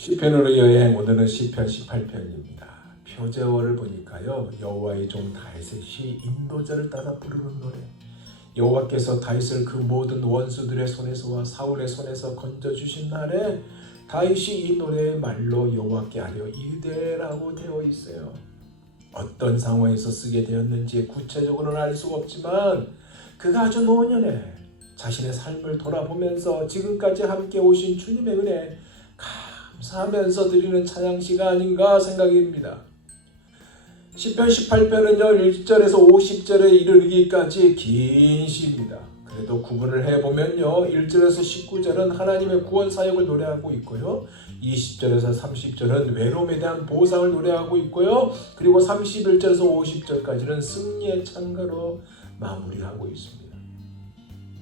시편으로 여행, 오늘은 시편 18편입니다. 표제어를 보니까요, 여호와의 종 다윗이 인도자를 따라 부르는 노래. 여호와께서 다윗을 그 모든 원수들의 손에서와 사울의 손에서 건져주신 날에 다윗이 이 노래의 말로 여호와께 하려 이르되라고 되어 있어요. 어떤 상황에서 쓰게 되었는지 구체적으로는 알 수가 없지만 그가 아주 노년에 자신의 삶을 돌아보면서 지금까지 함께 오신 주님의 은혜 감사하면서 드리는 찬양시가 아닌가 생각입니다. 시편 18편은요 1절에서 50절에 이르기까지 긴 시입니다. 그래도 구분을 해보면요 1절에서 19절은 하나님의 구원 사역을 노래하고 있고요 20절에서 30절은 외로움에 대한 보상을 노래하고 있고요 그리고 31절에서 50절까지는 승리의 찬가로 마무리하고 있습니다.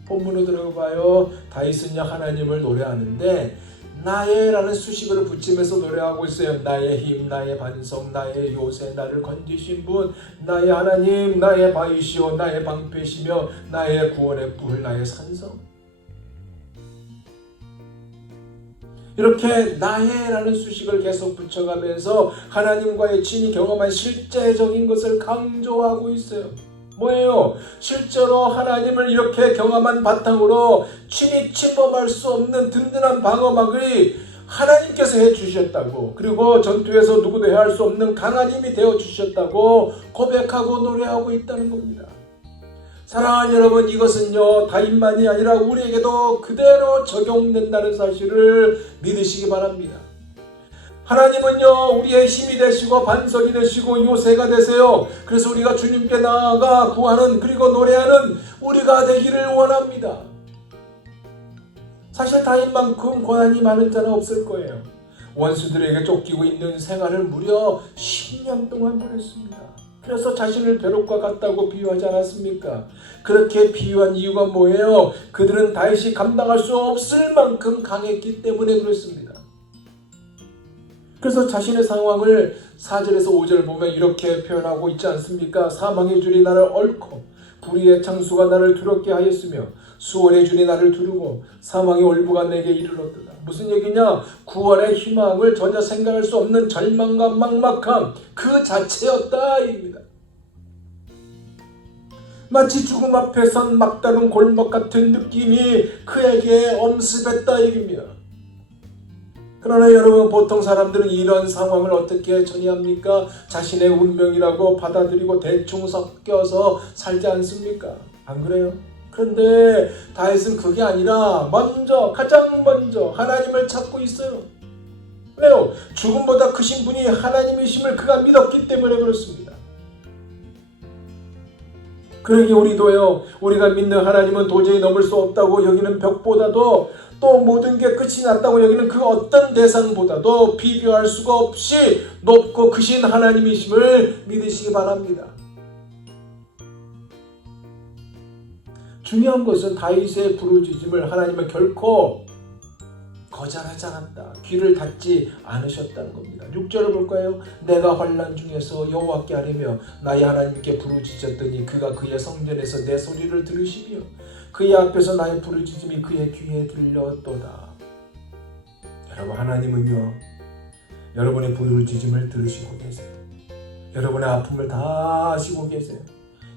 본문으로 들어가봐요. 다윗은요 하나님을 노래하는데 나의 라는 수식어를 붙이면서 노래하고 있어요. 나의 힘, 나의 반석, 나의 요새, 나를 건지신 분, 나의 하나님, 나의 바위시오, 나의 방패시며 나의 구원의 뿔, 나의 산성. 이렇게 나의 라는 수식을 계속 붙여가면서 하나님과의 친히 경험한 실제적인 것을 강조하고 있어요. 뭐예요? 실제로 하나님을 이렇게 경험한 바탕으로 친히 침범할 수 없는 든든한 방어막을 하나님께서 해주셨다고, 그리고 전투에서 누구도 해할 수 없는 강한 힘이 되어주셨다고 고백하고 노래하고 있다는 겁니다. 사랑하는 여러분, 이것은요 다윗만이 아니라 우리에게도 그대로 적용된다는 사실을 믿으시기 바랍니다. 하나님은요 우리의 힘이 되시고 반석이 되시고 요새가 되세요. 그래서 우리가 주님께 나아가 구하는, 그리고 노래하는 우리가 되기를 원합니다. 사실 다윗만큼 고난이 많은 자는 없을 거예요. 원수들에게 쫓기고 있는 생활을 무려 10년 동안 보냈습니다. 그래서 자신을 벼룩과 같다고 비유하지 않았습니까? 그렇게 비유한 이유가 뭐예요? 그들은 다윗이 감당할 수 없을 만큼 강했기 때문에 그렇습니다. 그래서 자신의 상황을 4절에서 5절 보면 이렇게 표현하고 있지 않습니까? 사망의 줄이 나를 얽고 불의의 창수가 나를 두렵게 하였으며 수월의 줄이 나를 두르고 사망의 올무가 내게 이르렀도다. 무슨 얘기냐? 구원의 희망을 전혀 생각할 수 없는 절망과 막막함 그 자체였다 입니다. 마치 죽음 앞에 선 막다른 골목 같은 느낌이 그에게 엄습했다 얘기입니다. 그러나 여러분, 보통 사람들은 이런 상황을 어떻게 전이합니까? 자신의 운명이라고 받아들이고 대충 섞여서 살지 않습니까? 안 그래요? 그런데 다윗은 그게 아니라 가장 먼저 하나님을 찾고 있어요. 왜요? 죽음보다 크신 분이 하나님이심을 그가 믿었기 때문에 그렇습니다. 그러기에 우리도요, 우리가 믿는 하나님은 도저히 넘을 수 없다고 여기는 벽보다도, 또 모든 게 끝이 났다고 여기는 그 어떤 대상보다도 비교할 수가 없이 높고 크신 하나님이심을 믿으시기 바랍니다. 중요한 것은 다윗의 부르짖음을 하나님은 결코 거절하지 않았다. 귀를 닫지 않으셨다는 겁니다. 6절을 볼까요? 내가 환난 중에서 여호와께 아뢰며 나의 하나님께 부르짖었더니 그가 그의 성전에서 내 소리를 들으시며 그의 앞에서 나의 부르짖음이 그의 귀에 들렸도다. 여러분, 하나님은요 여러분의 부르짖음을 들으시고 계세요. 여러분의 아픔을 다 아시고 계세요.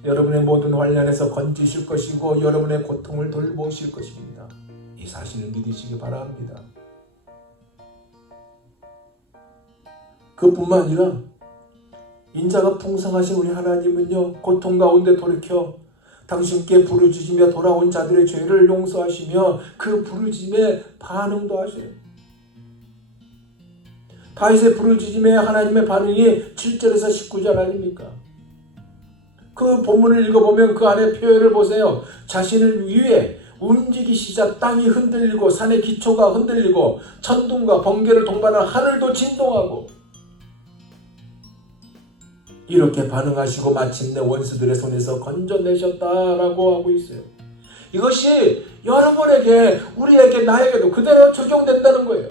여러분의 모든 환난에서 건지실 것이고 여러분의 고통을 돌보실 것입니다. 이 사실을 믿으시기 바랍니다. 그뿐만 아니라 인자가 풍성하신 우리 하나님은요 고통 가운데 돌이켜 당신께 부르짖으며 돌아온 자들의 죄를 용서하시며 그 부르짖음에 반응도 하셔요. 다윗의 부르짖음에 하나님의 반응이 7절에서 19절 아닙니까? 그 본문을 읽어보면 그 안에 표현을 보세요. 자신을 위해 움직이시자 땅이 흔들리고 산의 기초가 흔들리고 천둥과 번개를 동반한 하늘도 진동하고, 이렇게 반응하시고 마침내 원수들의 손에서 건져내셨다라고 하고 있어요. 이것이 여러분에게, 우리에게, 나에게도 그대로 적용된다는 거예요.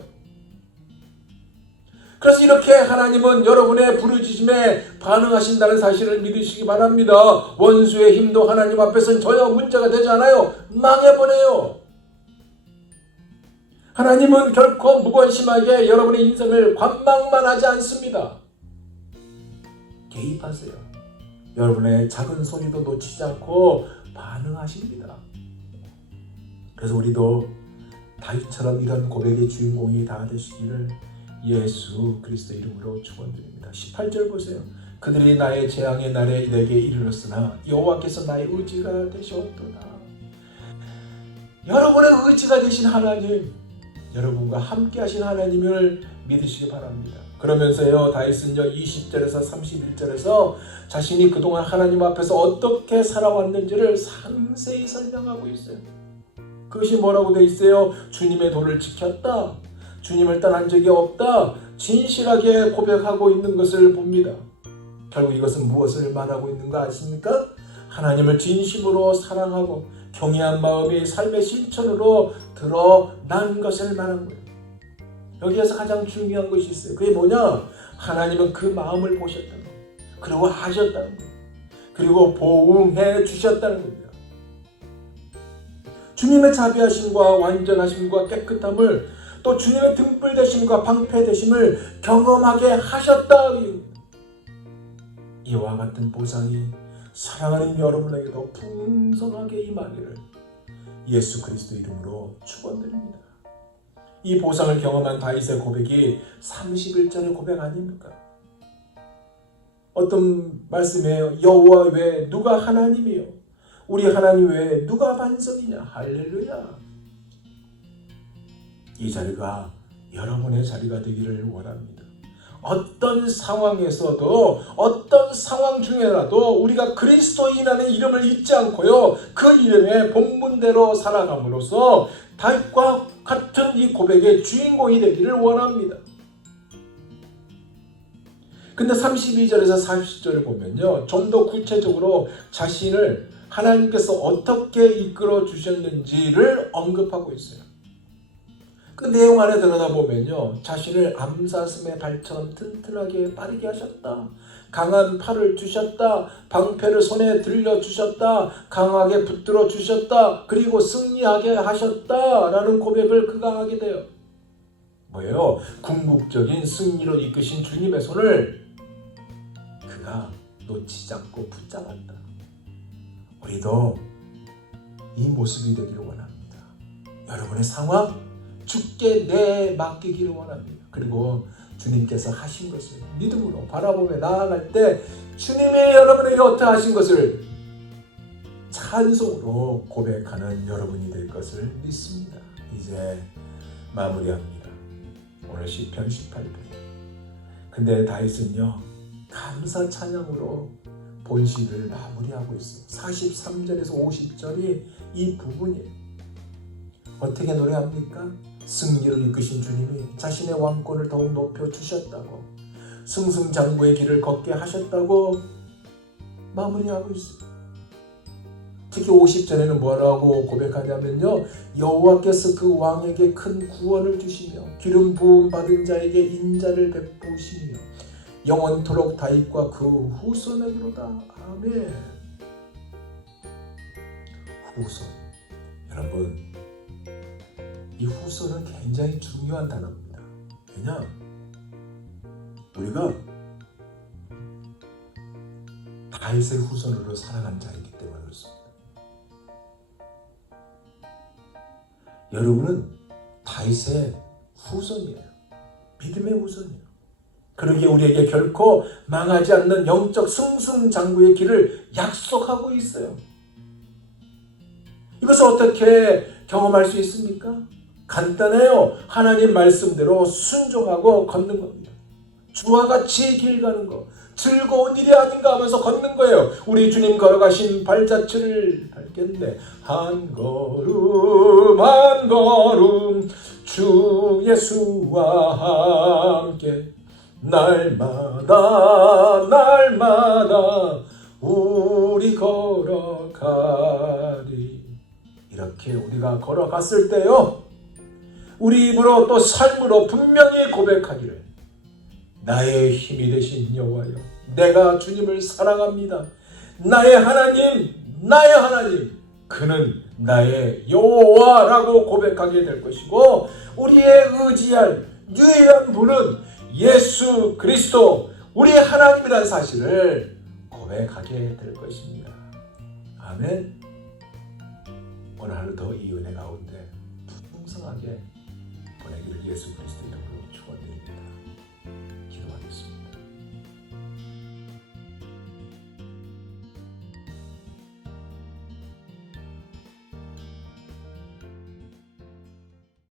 그래서 이렇게 하나님은 여러분의 부르짖음에 반응하신다는 사실을 믿으시기 바랍니다. 원수의 힘도 하나님 앞에서는 전혀 문제가 되지 않아요. 망해버려요. 하나님은 결코 무관심하게 여러분의 인생을 관망만 하지 않습니다. 개입하세요. 여러분의 작은 소리도 놓치지 않고 반응하십니다. 그래서 우리도 다윗처럼 이런 고백의 주인공이 다 되시기를 예수 그리스도 이름으로 축원드립니다. 18절 보세요. 그들이 나의 재앙의 날에 내게 이르렀으나 여호와께서 나의 의지가 되셨도다. 여러분의 의지가 되신 하나님, 여러분과 함께 하신 하나님을 믿으시기 바랍니다. 그러면서요, 다윗은요 20절에서 31절에서 자신이 그동안 하나님 앞에서 어떻게 살아왔는지를 상세히 설명하고 있어요. 그것이 뭐라고 되어 있어요? 주님의 도를 지켰다, 주님을 떠난 적이 없다, 진실하게 고백하고 있는 것을 봅니다. 결국 이것은 무엇을 말하고 있는가 아십니까? 하나님을 진심으로 사랑하고 경외한 마음이 삶의 실천으로 드러난 것을 말한 거예요. 여기에서 가장 중요한 것이 있어요. 그게 뭐냐? 하나님은 그 마음을 보셨다는 거예요. 그리고 하셨다는 거예요. 그리고 보응해 주셨다는 겁니다. 주님의 자비하심과 완전하심과 깨끗함을, 또 주님의 등불되심과 방패되심을 경험하게 하셨다. 이와 같은 보상이 사랑하는 여러분에게도 풍성하게 임하기를 예수 그리스도 이름으로 축원드립니다. 이 보상을 경험한 다윗의 고백이 31절의 고백 아닙니까? 어떤 말씀이에요? 여호와 외에 누가 하나님이요? 우리 하나님 외에 누가 반석이냐? 할렐루야. 이 자리가 여러분의 자리가 되기를 원합니다. 어떤 상황에서도, 어떤 상황 중에라도 우리가 그리스도인이라는 이름을 잊지 않고요, 그 이름의 본문대로 살아감으로써 다윗과 같은 이 고백의 주인공이 되기를 원합니다. 근데 32절에서 40절을 보면요, 좀 더 구체적으로 자신을 하나님께서 어떻게 이끌어 주셨는지를 언급하고 있어요. 그 내용 안에 들여다보면요, 자신을 암사슴의 발처럼 튼튼하게 빠르게 하셨다, 강한 팔을 주셨다, 방패를 손에 들려주셨다, 강하게 붙들어 주셨다, 그리고 승리하게 하셨다라는 고백을 그가 하게 돼요. 뭐예요? 궁극적인 승리로 이끄신 주님의 손을 그가 놓치지 않고 붙잡았다. 우리도 이 모습이 되기를 원합니다. 여러분의 상황 주께 내맡기기를 원합니다. 그리고 주님께서 하신 것을 믿음으로 바라보며 나아갈 때 주님이 여러분에게 어떻게 하신 것을 찬송으로 고백하는 여러분이 될 것을 믿습니다. 이제 마무리합니다. 오늘 시편 18편. 근데 다윗은요, 감사 찬양으로 본시를 마무리하고 있어요. 43절에서 50절이 이 부분이에요. 어떻게 노래합니까? 승리를 이끄신 주님이 자신의 왕권을 더욱 높여주셨다고, 승승장구의 길을 걷게 하셨다고 마무리하고 있어요. 특히 50절에는 뭐라고 고백하냐면요, 여호와께서 그 왕에게 큰 구원을 주시며 기름 부음 받은 자에게 인자를 베푸시며 영원토록 다윗과 그 후손에게로다. 아멘. 후손. 여러분, 이 후손은 굉장히 중요한 단어입니다. 왜냐? 우리가 다윗의 후손으로 살아간 자이기 때문에 그렇습니다. 여러분은 다윗의 후손이에요. 믿음의 후손이에요. 그러기에 우리에게 결코 망하지 않는 영적 승승장구의 길을 약속하고 있어요. 이것을 어떻게 경험할 수 있습니까? 간단해요. 하나님 말씀대로 순종하고 걷는 겁니다. 주와 같이 길 가는 거, 즐거운 일이 아닌가 하면서 걷는 거예요. 우리 주님 걸어가신 발자취를 밟겠네. 한 걸음 한 걸음 주 예수와 함께 날마다 날마다 우리 걸어가리. 이렇게 우리가 걸어갔을 때요, 우리 입으로 또 삶으로 분명히 고백하기를, 나의 힘이 되신 여호와여, 내가 주님을 사랑합니다. 나의 하나님, 나의 하나님, 그는 나의 여호와라고 고백하게 될 것이고 우리의 의지할 유일한 분은 예수 그리스도 우리 하나님이라는 사실을 고백하게 될 것입니다. 아멘. 오늘 하루도 이 은혜 가운데 풍성하게 보내기를 예수 그리스도 이름으로 축원드립니다.